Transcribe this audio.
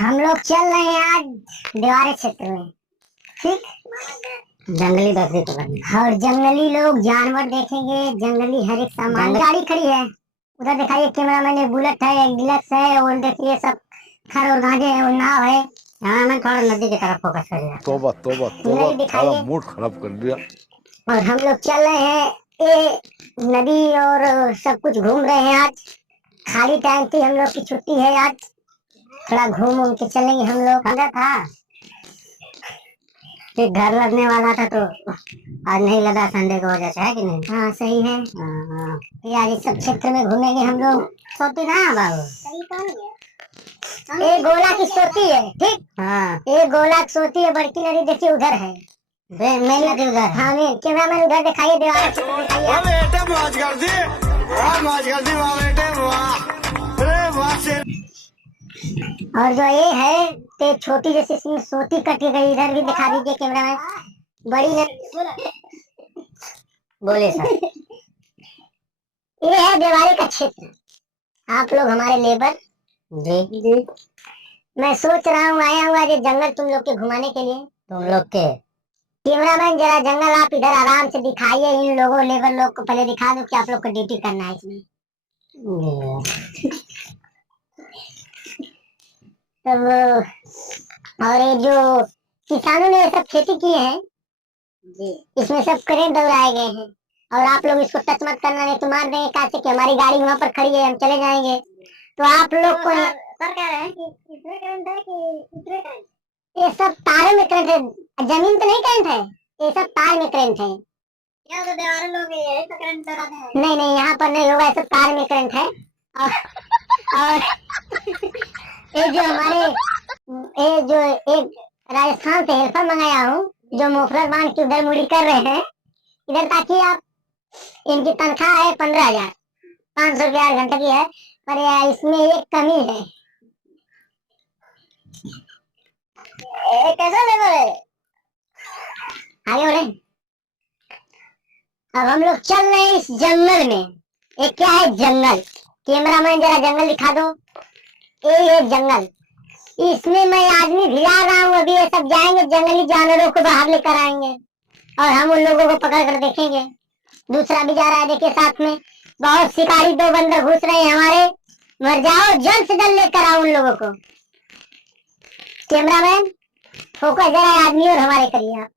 हम लोग चल रहे हैं आज देवारे क्षेत्र में, ठीक। जंगली बकरी पकड़ने और जंगली लोग जानवर देखेंगे, जंगली हर एक सामान। गाड़ी खड़ी है उधर, दिखाइए कैमरा मैन, एक बुलेट है, एक डिलक्स है, और देखिए सब खर और गांजे है, और नाव है। हाँ, मैं थोड़ा नदी की तरफ फोकस कर रहा। तोबा तोबा तोबा, सारा मूड खराब कर दिया। और हम लोग चल रहे हैं ये नदी और सब कुछ घूम रहे हैं। आज खाली टाइम थी, हम लोग की छुट्टी है, आज थोड़ा घूम के चलेंगे हम लोग। अंदर था कि घर लगने वाला था, तो आज नहीं लगा, संडे की वजह से, है कि नहीं? हाँ सही है। हाँ, यार इस सब क्षेत्र में घूमेंगे हम लोग। सोती ना बाबू, ये गोला की सोती है, ठीक। हाँ, ये गोला की सोती है। बड़की नदी देखिए उधर है, मेन नदी उधर। हाँ, कैमरा मैन उधर दिखाइए, दीवार दिखाइए। बेटे मौज कर दी, मौज कर दी बेटे, और जो ये है ते छोटी जैसी इसमें सोती कटी गई, इधर भी दिखा दीजिए कैमरा में। बड़ी बोले सर, ये है देवारी का क्षेत्र। आप लोग हमारे लेबर जी। मैं सोच रहा हूँ, आया हुआ ये जंगल तुम लोग के घुमाने के लिए। तुम लोग के कैमरा मैन, जरा जंगल आप इधर आराम से दिखाइए। इन लोगों लेबर लोग को पहले दिखा दो कि आप लोग को ड्यूटी करना है इसमें। तब और ये जो किसानों ने ये सब खेती की है जी, इसमें सब करेंट दौड़ाए गए हैं। और आप लोग इसको टच मत करना, नहीं तो मार देंगे कासे कि हमारी गाड़ी वहाँ पर खड़ी है, हम चले जाएंगे। तो आप लोग को सर कह रहे हैं कि इसमें करंट है कि इसमें करंट? ये सब तार में करंट है, जमीन पे नहीं करंट है, ये सब तार में करंट है। यहाँ तो दीवार लोग यही तो करंट दौड़ाते हैं। नहीं नहीं, यहाँ पर नहीं होगा, ये सब तार में करंट है। और ये जो हमारे ये जो एक राजस्थान से हेल्पर मंगाया हूँ, जो मोफलर बांध के उधर मुड़ी कर रहे हैं इधर, ताकि आप, इनकी तनख्वाह है 15,500 रुपया 8 घंटे की है, पर यार इसमें एक कमी है। कैसा लेबर है, आगे बोले। अब हम लोग चल रहे हैं इस जंगल में। ये क्या है जंगल, कैमरा मैन जरा जंगल दिखा दो। ये जंगल, इसमें मैं आदमी भिजा रहा हूँ। अभी ये सब जाएंगे, जंगली जानवरों को बाहर लेकर आएंगे और हम उन लोगों को पकड़ कर देखेंगे। दूसरा भी जा रहा है, देखिए साथ में बहुत शिकारी 2 बंदर घुस रहे हैं हमारे। मर जाओ, जल्द से जल्द लेकर आओ उन लोगों को। कैमरामैन फोकस जरा आदमी और हमारे करिए आप।